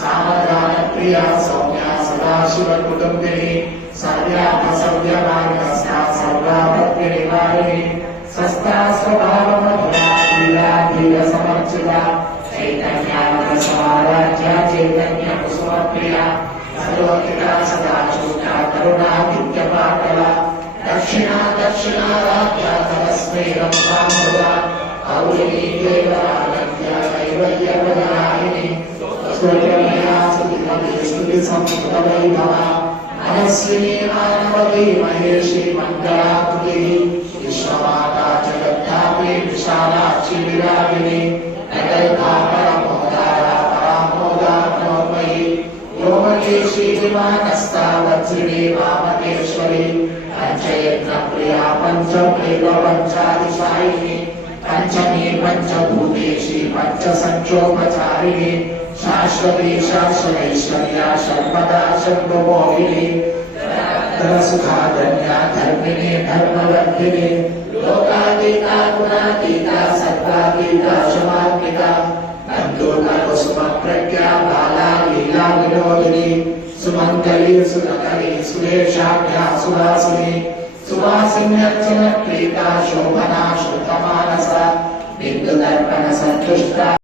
सामगान प्रिया सौम्या सदाशिव कुटुंबिनी सर्व्यापसव्य मार्गस्था सर्वापत्य निवारिणी सस्ता स्वभाव मधुरा धीरा धीर समर्चिता चैतन्यानंद समाराध्या चैतन्य कुसुम प्रिया सर्वोत्थिता सदा चूता करुणा नित्य पाटला दक्षिणा दक्षिणाराध्या तस्मै रंभामुदा औलिनी देवराध्या कैवल्यप्रदायिनी स्तुतिमया स्तुति संस्कृतवैभवा अनस्विनी मानवती महेशी मंगलाकृति विश्वमाता जगद्धात्री विशालाक्षी विरागिनी नगैधा परमोदारा परामोदा मनोमयी योमकेशी विमानस्था वज्रिणी वामकेश्वरी पंचयज्ञ प्रिया पंचमेव पंचादिशायिनी पंचमी पंचभूतेशी पंचसंचोपचारिणी शाश्वती शाश्वतैश्वर्या सर्वदा सर्वमोहिनी धनसुखा धन्या धर्मिणी धर्मवर्धिनी लोकातीता गुणातीता सत्त्वातीता शुभात्मिका बन्धुका कुसुम प्रज्ञा बाला लीला विनोदिनी सुमंगली सुनकरी सुरेशाढ्या सुवासिनी सुवासिन्यर्चन प्रीता शोभना शुद्धमानसा बिंदु दर्पण संतुष्टा